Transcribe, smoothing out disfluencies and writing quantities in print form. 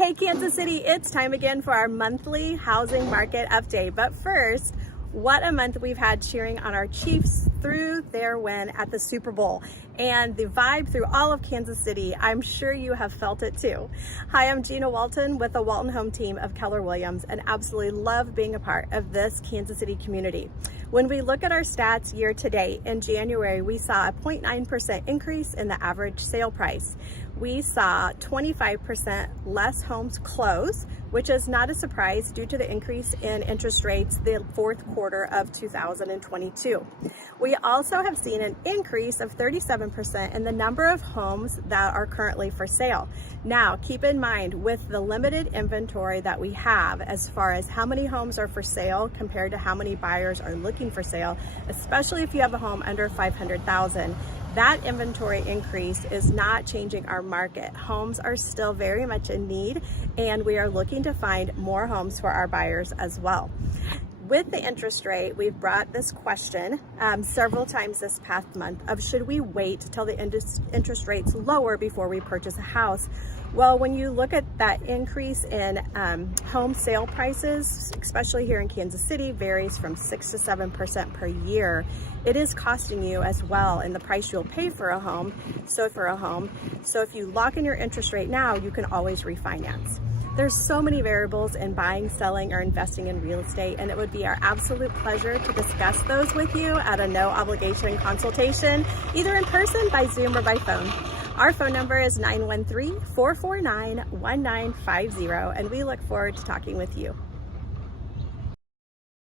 Hey Kansas City, it's time again for our monthly housing market update. But first, what a month we've had cheering on our Chiefs through their win at the Super Bowl. And the vibe through all of Kansas City, I'm sure you have felt it too. Hi, I'm Gina Walton with the Walton Home team of KELLER Williams and absolutely love being a part of this Kansas City community. When we look at our stats year to date, in January, we saw a 0.9% increase in the average sale price. We saw 25% less homes close, which is not a surprise due to the increase in interest rates the fourth quarter of 2022. We also have seen an increase of 37% in the number of homes that are currently for sale. Now, keep in mind, with the limited inventory that we have as far as how many homes are for sale compared to how many buyers are looking for sale, especially if you have a home under $500,000, that inventory increase is not changing our market. Homes are still very much in need, and we are looking to find more homes for our buyers as well. With the interest rate, we've brought this question several times this past month of should we wait till the interest rates lower before we purchase a house? Well, when you look at that increase in home sale prices, especially here in Kansas City, varies from 6 to 7% per year. It is costing you as well in the price you'll pay for a home. So if you lock in your interest rate now, you can always refinance. There's so many variables in buying, selling, or investing in real estate, and it would be our absolute pleasure to discuss those with you at a no obligation consultation, either in person, by Zoom, or by phone. Our phone number is 913-449-1950, and we look forward to talking with you.